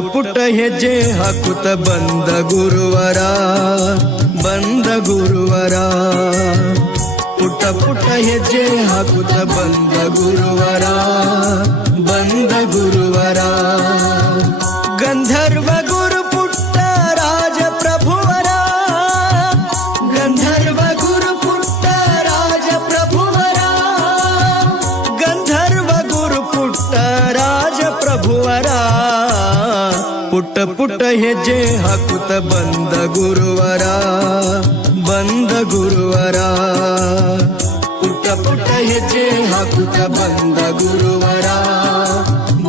ಪುಟ್ಟ ಹೆಜ್ಜೆ ಹಾಕುತ್ತ ಬಂದ ಗುರುವರ, ಬಂದ ಗುರುವರ. ಪುಟ್ಟ ಹೆಜ್ಜೆ ಹಾಕುತ್ತ ಬಂದ ಗುರುವರ, ಬಂದ ಗುರುವರ. ಗಂಧರ್ವ ಗುರು ಪುಟ್ಟ ರಾಜ ಪ್ರಭುವರ, ಗಂಧರ್ವ ಗುರು ಪುಟ್ಟ ರಾಜ ಪ್ರಭುವರ, ಗಂಧರ್ವ ಗುರು ಪುಟ್ಟ ರಾಜ ಪ್ರಭುವರ. ಪುಟ್ಟ ಹೆಜ್ಜೆ ಹಾಕುತ್ತ ಬಂದ ಗುರುವರ, ಬಂದ ಗುರುವರ. ಪುಟ್ಟ ಹೆಜ್ಜೆ ಹಾಕುತ್ತ ಬಂದ ಗುರುವರ.